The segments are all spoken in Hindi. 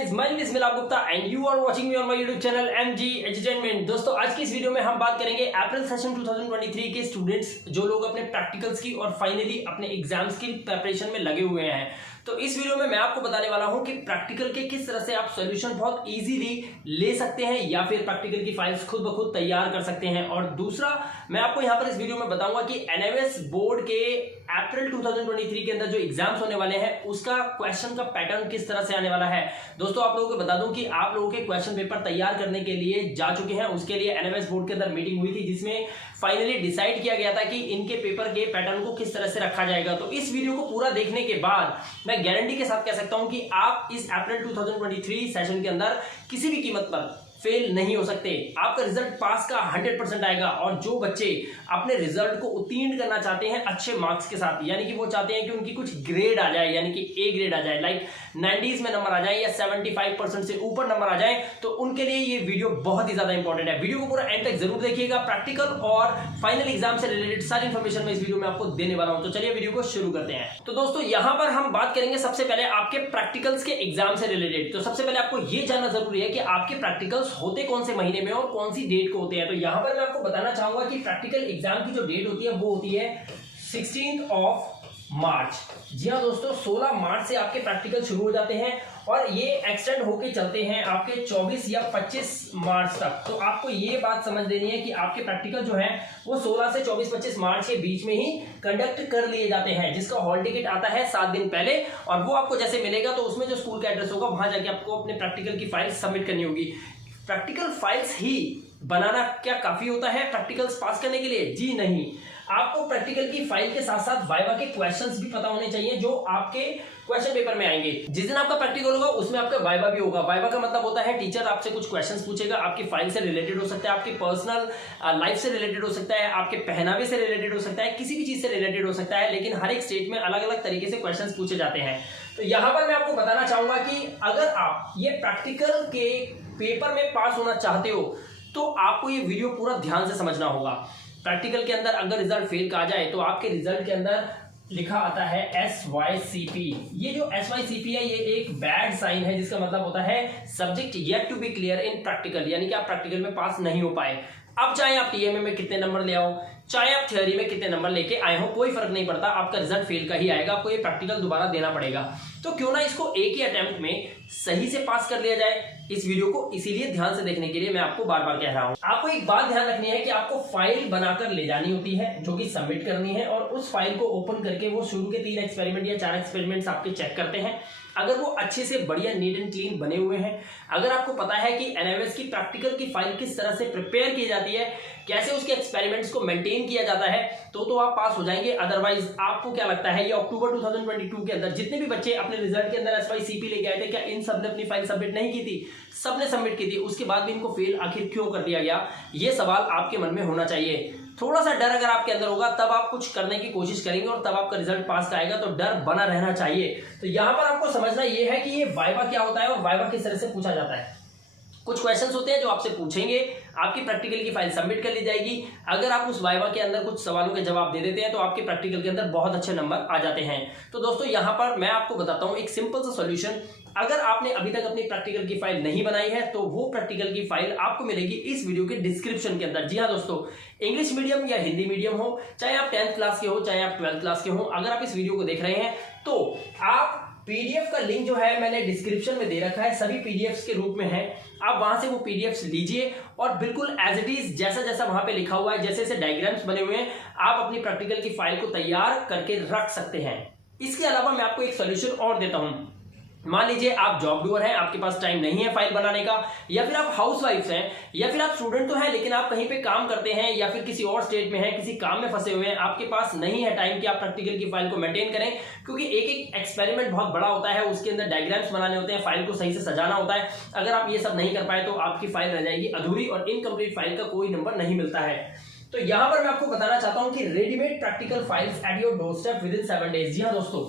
guys, my name is Milab Gupta and you are watching me on my YouTube channel MG Entertainment। दोस्तों आज की इस वीडियो में हम बात करेंगे अप्रैल सेशन 2023 के स्टूडेंट्स जो लोग अपने प्रैक्टिकल्स की और फाइनली अपने एग्जाम्स की प्रिपरेशन में लगे हुए हैं। तो इस वीडियो में मैं आपको बताने वाला हूं कि प्रैक्टिकल के किस तरह से आप सॉल्यूशन बहुत इजीली ले सकते हैं या फिर प्रैक्टिकल की फाइल्स खुद ब खुद तैयार कर सकते हैं। और दूसरा मैं आपको यहां पर इस वीडियो में बताऊंगा कि एनएमएस बोर्ड के अप्रैल 2023 के अंदर जो एग्जाम्स होने वाले हैं उसका क्वेश्चन का पैटर्न किस तरह से आने वाला है। दोस्तों आप लोगों को बता दूं कि आप लोगों के क्वेश्चन पेपर तैयार करने के लिए जा चुके हैं। उसके लिए एनएमएस बोर्ड के अंदर मीटिंग हुई थी जिसमें फाइनली डिसाइड किया गया था कि इनके पेपर के पैटर्न को किस तरह से रखा जाएगा। तो इस वीडियो को पूरा देखने के बाद मैं गारंटी के साथ कह सकता हूं कि आप इस अप्रैल 2023 सेशन के अंदर किसी भी कीमत पर फेल नहीं हो सकते। आपका रिजल्ट पास का 100% आएगा। और जो बच्चे अपने रिजल्ट को उत्तीर्ण करना चाहते हैं अच्छे मार्क्स के साथ, यानी कि वो चाहते हैं कि उनकी कुछ ग्रेड आ जाए, यानी कि ए ग्रेड आ जाए, लाइक 90s में नंबर आ जाए या 75% से ऊपर नंबर आ जाए, तो उनके लिए ये वीडियो बहुत ही ज्यादा इंपॉर्टेंट है। वीडियो को पूरा एंड तक जरूर देखिएगा। प्रैक्टिकल और फाइनल एग्जाम से रिलेटेड सारी इंफॉर्मेशन मैं इस वीडियो में आपको देने वाला हूं। तो चलिए वीडियो को शुरू करते हैं। तो दोस्तों यहां पर हम बात करेंगे सबसे पहले आपके प्रैक्टिकल्स के एग्जाम से रिलेटेड। तो सबसे पहले आपको यह जानना जरूरी है कि आपके प्रैक्टिकल्स होते कौन से महीने में और कौन सी डेट को होते हैं। तो यहां पर मैं आपको बताना चाहूंगा कि प्रैक्टिकल एग्जाम की जो डेट होती है वो होती है 16 मार्च। जी हाँ दोस्तों, 16 मार्च से आपके प्रैक्टिकल शुरू हो जाते हैं और ये एक्सटेंड होके चलते हैं आपके 24 या 25 मार्च तक। तो आपको ये बात समझ लेनी है कि आपके प्रैक्टिकल जो है वो 16 से 24-25 मार्च के बीच में ही कंडक्ट कर लिए जाते हैं, जिसका हॉल टिकट आता है 7 दिन पहले। और वो आपको जैसे मिलेगा तो उसमें जो स्कूल का एड्रेस होगा वहां जाके आपको अपने प्रैक्टिकल की फाइल सबमिट करनी होगी। प्रैक्टिकल फाइल्स ही बनाना क्या काफी होता है प्रैक्टिकल्स पास करने के लिए? जी नहीं, आपको प्रैक्टिकल की फाइल के साथ साथ वाइवा के क्वेश्चंस भी पता होने चाहिए जो आपके क्वेश्चन पेपर में आएंगे। जिस दिन आपका प्रैक्टिकल होगा उसमें आपका वाइवा भी होगा। वाइवा का मतलब होता है टीचर आपसे कुछ क्वेश्चंस पूछेगा, आपकी फाइल से रिलेटेड हो सकता है, आपकी पर्सनल लाइफ से रिलेटेड हो सकता है, आपके पहनावे से रिलेटेड हो सकता है, किसी भी चीज से रिलेटेड हो सकता है, लेकिन हर एक स्टेट में अलग अलग तरीके से क्वेश्चन पूछे जाते हैं। तो यहां पर मैं आपको बताना चाहूंगा कि अगर आप ये प्रैक्टिकल के पेपर में पास होना चाहते हो तो आपको ये वीडियो पूरा ध्यान से समझना होगा। प्रैक्टिकल के अंदर अगर रिजल्ट फेल का आ जाए तो आपके रिजल्ट के अंदर लिखा आता है SYCP। ये जो SYCP है ये एक बैड साइन है, जिसका मतलब होता है subject yet to be clear in practical, यानी कि आप प्रैक्टिकल में पास नहीं हो पाए। अब चाहे आप टीएमए में कितने नंबर ले आओ, चाहे आप थ्योरी में कितने नंबर लेके आए हो, कोई फर्क नहीं पड़ता, आपका रिजल्ट फेल का ही आएगा। आपको ये प्रैक्टिकल दोबारा देना पड़ेगा। तो क्यों ना इसको एक ही अटेम्प्ट में सही से पास कर लिया जाए। इस वीडियो को इसीलिए ध्यान से देखने के लिए मैं आपको बार बार कह रहा हूं। आपको एक बात ध्यान रखनी है कि आपको फाइल बनाकर ले जानी होती है जो कि सबमिट करनी है, और उस फाइल को ओपन करके वो शुरू के 3 एक्सपेरिमेंट या 4 एक्सपेरिमेंट्स आपके चेक करते हैं। अगर वो अच्छे से बढ़िया नीट एंड क्लीन बने हुए हैं, अगर आपको पता है कि एनएमएस की प्रैक्टिकल की फाइल किस तरह से प्रिपेयर की जाती है, कैसे उसके एक्सपेरिमेंट्स को मेंटेन किया जाता है, तो आप पास हो जाएंगे। अदरवाइज आपको क्या लगता है ये अक्टूबर 2022 के अंदर जितने भी बच्चे अपने रिजल्ट के अंदर SYCP लेके आए थे, क्या इन सब ने अपनी फाइल सबमिट नहीं की थी? सबने सबमिट की थी। उसके बाद भी इनको फेल आखिर क्यों कर दिया गया? ये सवाल आपके मन में होना चाहिए। थोड़ा सा डर अगर आपके अंदर होगा तब आप कुछ करने की कोशिश करेंगे और तब आपका रिजल्ट पास का आएगा। तो डर बना रहना चाहिए। तो यहां पर आपको समझना यह है कि ये वाइवा क्या होता है और वाइवा किस तरह से पूछा जाता है। कुछ क्वेश्चंस होते हैं जो आपसे पूछेंगे, आपकी प्रैक्टिकल की फाइल सबमिट कर ली जाएगी। अगर आप उस वाइवा के अंदर कुछ सवालों के जवाब दे देते हैं तो आपके प्रैक्टिकल के अंदर बहुत अच्छे नंबर आ जाते हैं। तो दोस्तों यहां पर मैं आपको बताता हूं एक सिंपल सा सॉल्यूशन। अगर आपने अभी तक अपनी प्रैक्टिकल की फाइल नहीं बनाई है तो वो प्रैक्टिकल की फाइल आपको मिलेगी इस वीडियो के डिस्क्रिप्शन के अंदर। जी हाँ दोस्तों, इंग्लिश मीडियम या हिंदी मीडियम हो, चाहे आप 10th क्लास के हो, चाहे आप 12th क्लास के हो, अगर आप इस वीडियो को देख रहे हैं तो आप पीडीएफ का लिंक जो है मैंने डिस्क्रिप्शन में दे रखा है, सभी पीडीएफ्स के रूप में है। आप वहां से वो पीडीएफ्स लीजिए और बिल्कुल एज इट इज जैसा जैसा वहां पे लिखा हुआ है, जैसे जैसे डायग्राम्स बने हुए हैं, आप अपनी प्रैक्टिकल की फाइल को तैयार करके रख सकते हैं। इसके अलावा मैं आपको एक सोल्यूशन और देता हूं। मान लीजिए आप जॉब डूअर हैं, आपके पास टाइम नहीं है फाइल बनाने का, या फिर आप हाउसवाइफ हैं, या फिर आप स्टूडेंट तो हैं लेकिन आप कहीं पे काम करते हैं या फिर किसी और स्टेट में हैं, किसी काम में फंसे हुए हैं, आपके पास नहीं है टाइम कि आप प्रैक्टिकल की फाइल को मेंटेन करें, क्योंकि एक एक एक्सपेरिमेंट बहुत बड़ा होता है, उसके अंदर डायग्राम्स बनाने होते हैं, फाइल को सही से सजाना होता है। अगर आप ये सब नहीं कर पाए तो आपकी फाइल रह जाएगी अधूरी और इनकम्प्लीट फाइल का कोई नंबर नहीं मिलता है। तो यहां पर मैं आपको बताना चाहता हूं कि readymade practical files at your doorstep with in 7 days। जी हाँ दोस्तों,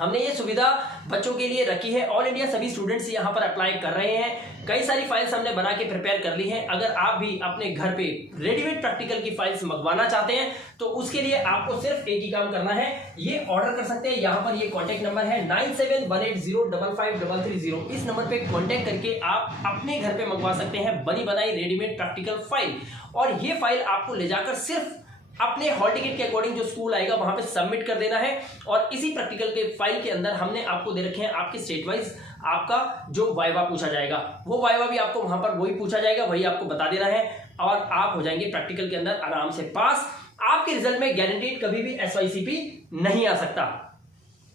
हमने ये सुविधा बच्चों के लिए रखी है। ऑल इंडिया सभी स्टूडेंट्स यहाँ पर अप्लाई कर रहे हैं। कई सारी फाइल्स हमने बना के प्रिपेयर कर ली हैं। अगर आप भी अपने घर पे रेडीमेड प्रैक्टिकल की फाइल्स मंगवाना चाहते हैं तो उसके लिए आपको सिर्फ एक ही काम करना है, ये ऑर्डर कर सकते हैं। यहाँ पर ये कॉन्टेक्ट नंबर है 9718055330। इस नंबर पे कॉन्टेक्ट करके आप अपने घर पे मंगवा सकते हैं बनी बनाई रेडीमेड प्रैक्टिकल फाइल। और ये फाइल आपको ले जाकर सिर्फ अपने हॉल टिकट के अकॉर्डिंग जो स्कूल आएगा वहां पे सबमिट कर देना है। और इसी प्रैक्टिकल के फाइल के अंदर हमने आपको दे रखे हैं आपके स्टेट वाइज आपका जो वाइवा पूछा जाएगा, वो वाइवा भी आपको वहां पर वही पूछा जाएगा, वही आपको बता देना है और आप हो जाएंगे प्रैक्टिकल के अंदर आराम से पास। आपके रिजल्ट में गारंटीड कभी भी SYCP नहीं आ सकता।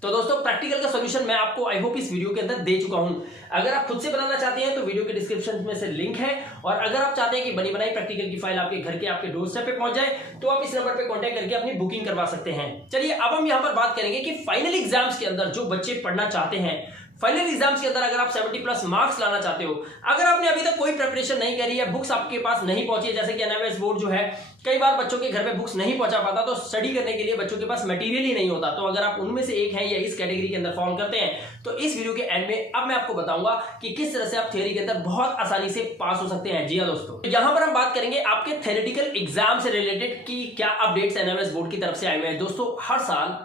तो दोस्तों प्रैक्टिकल का सॉल्यूशन मैं आपको आई होप इस वीडियो के अंदर दे चुका हूं। अगर आप खुद से बनाना चाहते हैं तो वीडियो के डिस्क्रिप्शन में से लिंक है, और अगर आप चाहते हैं कि बनी बनाई प्रैक्टिकल की फाइल आपके घर के आपके डोर स्टेप पे पहुंच जाए तो आप इस नंबर पे कांटेक्ट करके अपनी बुकिंग करवा सकते हैं। चलिए अब हम यहां पर बात करेंगे कि फाइनल एग्जाम्स के अंदर जो बच्चे पढ़ना चाहते हैं, फाइनल एग्जाम्स के अंदर अगर आप 70+ मार्क्स लाना चाहते हो, अगर आपने अभी तक कोई प्रिपरेशन नहीं करी है, बुक्स आपके पास नहीं पहुंची है, जैसे कि NMS बोर्ड जो है कई बार बच्चों के घर पे बुक्स नहीं पहुंचा पाता, तो स्टडी करने के लिए बच्चों के पास मटेरियल ही नहीं होता। तो अगर आप उनमें से एक हैं या इस कैटेगरी के अंदर फॉल करते हैं तो इस वीडियो के एंड में अब मैं आपको बताऊंगा कि किस तरह से आप थ्योरी के अंदर बहुत आसानी से पास हो सकते हैं। जी हाँ दोस्तों, तो यहां पर हम बात करेंगे आपके थ्योरेटिकल एग्जाम से रिलेटेड कि क्या अपडेट्स NMS बोर्ड की तरफ से आए हुए हैं। दोस्तों हर साल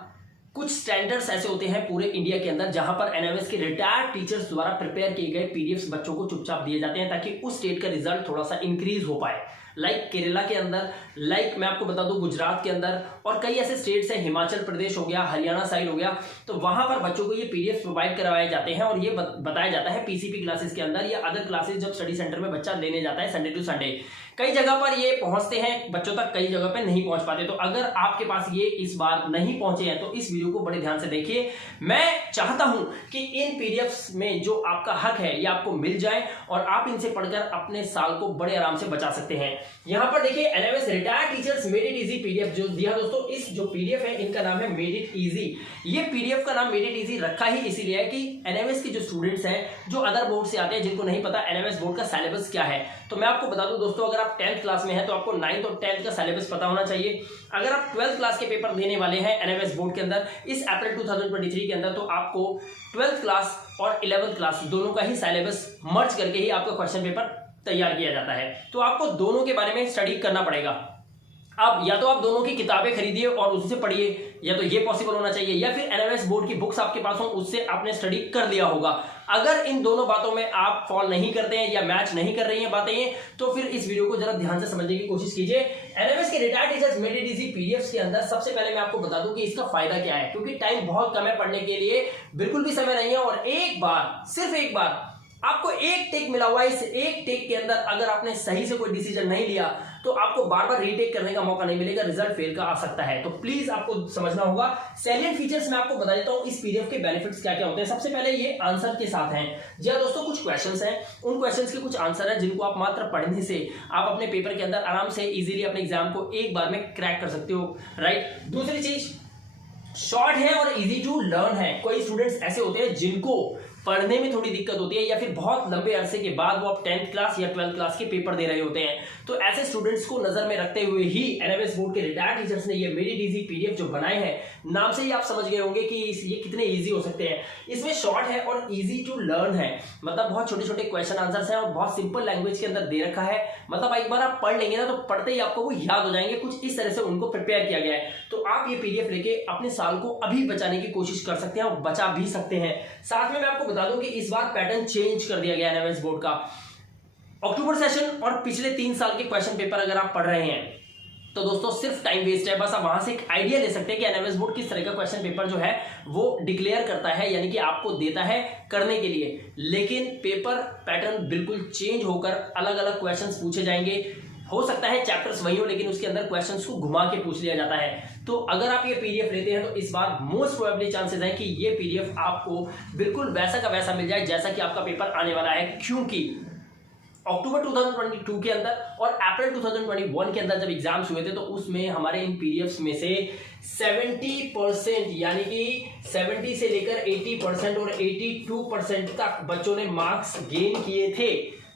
कुछ स्टैंडर्ड्स ऐसे होते हैं पूरे इंडिया के अंदर जहां पर NMS के रिटायर्ड टीचर्स द्वारा प्रिपेयर किए गए PDFs बच्चों को चुपचाप दिए जाते हैं ताकि उस स्टेट का रिजल्ट थोड़ा सा इंक्रीज हो पाए। लाइक केरला के अंदर, लाइक मैं आपको बता दूं गुजरात के अंदर, और कई ऐसे स्टेट्स हैं, हिमाचल प्रदेश हो गया, हरियाणा साइड हो गया, तो वहां पर बच्चों को ये PDFs प्रोवाइड करवाए जाते हैं और ये बताया जाता है PCP क्लासेस के अंदर या अदर क्लासेस जब स्टडी सेंटर में बच्चा लेने जाता है संडे टू संडे। कई जगह पर ये पहुंचते हैं बच्चों तक, कई जगह पे नहीं पहुंच पाते। तो अगर आपके पास ये इस बार नहीं पहुंचे हैं तो इस वीडियो को बड़े ध्यान से देखिए। मैं चाहता हूं कि इन PDFs में जो आपका हक है ये आपको मिल जाए और आप इनसे पढ़कर अपने साल को बड़े आराम से बचा सकते हैं। यहां पर देखिए NMS retired teachers made it easy PDF जो दिया दोस्तों, इस जो PDF है इनका नाम है मेड इट इजी। ये PDF का नाम मेड इट इजी रखा ही इसीलिए है कि NMS के जो स्टूडेंट्स हैं जो अदर बोर्ड से आते हैं, जिनको नहीं पता NMS बोर्ड का सिलेबस क्या है, तो मैं आपको बता दूं दोस्तों, अगर आप 10th क्लास में है तो आपको 9th और 10th का सिलेबस पता होना चाहिए। अगर आप 12th क्लास के पेपर देने वाले हैं NMS बोर्ड के अंदर इस अप्रैल 2023 के अंदर, तो आपको 12th क्लास और 11th क्लास दोनों का ही सिलेबस मर्ज करके ही आपका क्वेश्चन पेपर तैयार किया जाता है। तो आपको दोनों के बारे में स्टडी करना पड़ेगा। अब या तो आप दोनों की किताबें खरीदिए और उससे पढ़िए, या तो ये पॉसिबल होना चाहिए, या फिर NMS बोर्ड की बुक्स आपके पास हो, उससे आपने स्टडी कर लिया होगा। अगर इन दोनों बातों में आप फॉल नहीं करते हैं या मैच नहीं कर रही हैं बातें ये, तो फिर इस वीडियो को जरा ध्यान से समझने की कोशिश कीजिए। NMS के retired teachers made it easy PDFs के अंदर सबसे पहले मैं आपको बता दूं कि इसका फायदा क्या है, क्योंकि टाइम बहुत कम है, पढ़ने के लिए बिल्कुल भी समय नहीं है। और एक बार, सिर्फ एक बार आपको एक टेक मिला हुआ है, इस एक टेक के अंदर अगर आपने सही से कोई डिसीजन नहीं लिया तो आपको बार बार रीटेक करने का मौका नहीं मिलेगा, रिजल्ट फेल का आ सकता है। तो प्लीज आपको समझना होगा। सैलिएंट फीचर्स मैं आपको बता देता हूं इस PDF के बेनिफिट्स क्या क्या होते हैं। सबसे पहले ये आंसर के साथ हैं। जी हाँ दोस्तों, कुछ क्वेश्चंस हैं, उन क्वेश्चंस के कुछ आंसर हैं जिनको आप मात्र पढ़ने से आप अपने पेपर के अंदर आराम से इजीली अपने एग्जाम को एक बार में क्रैक कर सकते हो, राइट। दूसरी चीज शॉर्ट है और इजी टू लर्न है। कोई स्टूडेंट्स ऐसे होते हैं जिनको पढ़ने में थोड़ी दिक्कत होती है या फिर बहुत लंबे अरसे के बाद वो आप 10th क्लास या 12th क्लास के पेपर दे रहे होते हैं, तो ऐसे स्टूडेंट्स को नजर में रखते हुए ही NMS बोर्ड के रिटायर्ड टीचर्स ने ये मेड इट इजी PDF जो बनाए हैं, नाम से ही आप समझ गए होंगे कि ये कितने इजी हो सकते हैं। इसमें शॉर्ट है और इजी टू लर्न है, मतलब बहुत छोटे छोटे क्वेश्चन आंसर्स हैं और बहुत सिंपल लैंग्वेज के अंदर दे रखा है। मतलब एक बार आप पढ़ लेंगे ना तो पढ़ते ही आपको वो याद हो जाएंगे, कुछ इस तरह से उनको प्रिपेयर किया गया है। तो आप ये PDF लेके अपने साल को अभी बचाने की कोशिश कर सकते हैं और बचा भी सकते हैं। साथ में मैं आपको बता दूं कि इस बार पैटर्न चेंज कर दिया गया NMS बोर्ड का। अक्टूबर सेशन और पिछले 3 साल के क्वेश्चन पेपर अगर आप पढ़ रहे हैं तो दोस्तों सिर्फ टाइम वेस्ट है। बस आप वहां से एक आइडिया ले सकते हैं कि NMS बोर्ड किस तरह का क्वेश्चन पेपर जो है वो डिक्लेयर करता है, यानी कि आपको देता है करने के लिए। लेकिन पेपर पैटर्न बिल्कुल चेंज होकर अलग अलग क्वेश्चंस पूछे जाएंगे। हो सकता है चैप्टर्स वही हो लेकिन उसके अंदर क्वेश्चंस को घुमा के पूछ लिया जाता है। तो अगर आप ये PDF लेते हैं तो इस बार मोस्ट प्रोबेबली चांसेस है कि ये PDF आपको बिल्कुल वैसा का वैसा मिल जाए जैसा कि आपका पेपर आने वाला है, क्योंकि अक्टूबर 2022 के अंदर और अप्रैल 2021 के अंदर जब एग्जाम्स हुए थे तो उसमें हमारे इन PDFs में से 70% यानी कि 70 से लेकर 80% और 82% तक बच्चों ने मार्क्स गेन किए थे।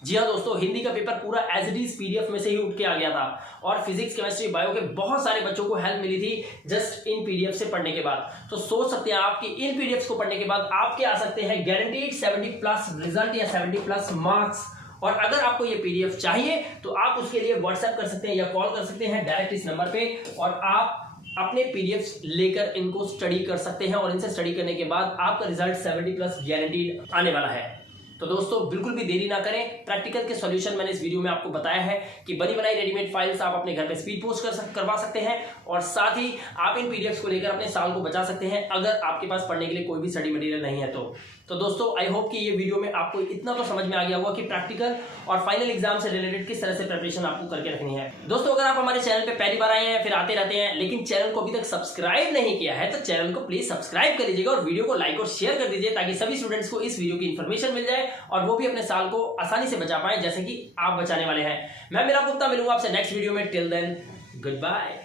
जी हाँ दोस्तों, हिंदी का पेपर पूरा एज इट इज पीडीएफ में से ही उठ के आ गया था और फिजिक्स, केमिस्ट्री, बायो के बहुत सारे बच्चों को हेल्प मिली थी जस्ट इन पीडीएफ से पढ़ने के बाद। तो सोच सकते हैं आप कि इन पीडीएफ को पढ़ने के बाद आपके आ सकते हैं गारंटीड 70+ रिजल्ट या 70+ मार्क्स। और अगर आपको ये पीडीएफ चाहिए तो आप उसके लिए व्हाट्सएप कर सकते हैं या कॉल कर सकते हैं डायरेक्ट इस नंबर पे, और आप अपने पीडीएफ लेकर इनको स्टडी कर सकते हैं और इनसे स्टडी करने के बाद आपका रिजल्ट 70+ गारंटीड आने वाला है। तो दोस्तों बिल्कुल भी देरी ना करें, प्रैक्टिकल के सॉल्यूशन मैंने इस वीडियो में आपको बताया है कि बनी बनाई रेडीमेड फाइल्स आप अपने घर पे स्पीड पोस्ट करवा सकते हैं और साथ ही आप इन पीडीएफ को लेकर अपने साल को बचा सकते हैं अगर आपके पास पढ़ने के लिए कोई भी स्टडी मटेरियल नहीं है तो दोस्तों आई होप कि ये वीडियो में आपको इतना तो समझ में आ गया होगा कि प्रैक्टिकल और फाइनल एग्जाम से रिलेटेड किस तरह से प्रिपरेशन आपको करके रखनी है। दोस्तों अगर आप हमारे चैनल पे पहली बार आए हैं, फिर आते रहते हैं, लेकिन चैनल को अभी तक सब्सक्राइब नहीं किया है, तो चैनल को प्लीज सब्सक्राइब कर लीजिएगा और वीडियो को लाइक और शेयर कर दीजिए ताकि सभी स्टूडेंट्स को इस वीडियो की इन्फॉर्मेशन मिल जाए और वो भी अपने साल को आसानी से बचा पाए जैसे कि आप बचाने वाले हैं। मैं मेरा गुप्ता मिलूंगा आपसे नेक्स्ट वीडियो में। Till then good bye.